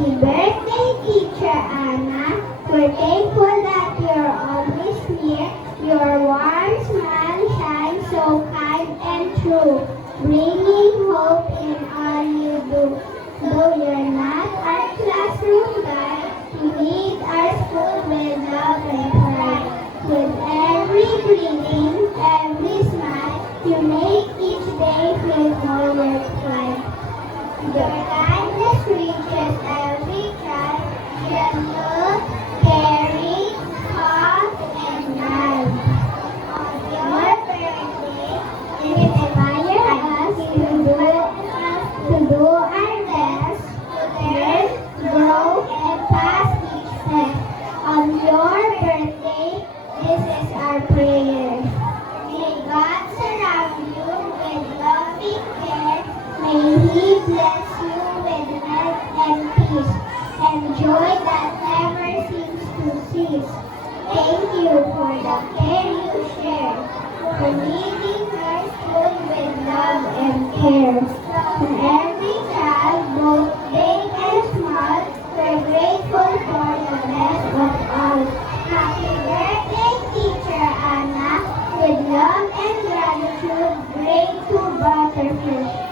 Happy birthday, Teacher Anna. We're thankful that you're always near. Your warm smile shines so kind and true, bringing hope in all you do. Though you're not our classroom guide, you lead our school with love and pride. With every greeting, every smile, you make each day feel more worthwhile. Your kindness reaches every child, gentle, caring, calm, and kind. On your birthday, inspire us to do our best, to learn, grow, and pass each step. On your birthday, this is our prayer. May God surround you with loving care. May He bless you with health and peace, and joy that never seems to cease. Thank you for the care you share, for leading our school with love and care. To every child, both big and small, we're grateful for the best of all. Happy birthday, Teacher Anna, with love and gratitude, grateful Butterfish.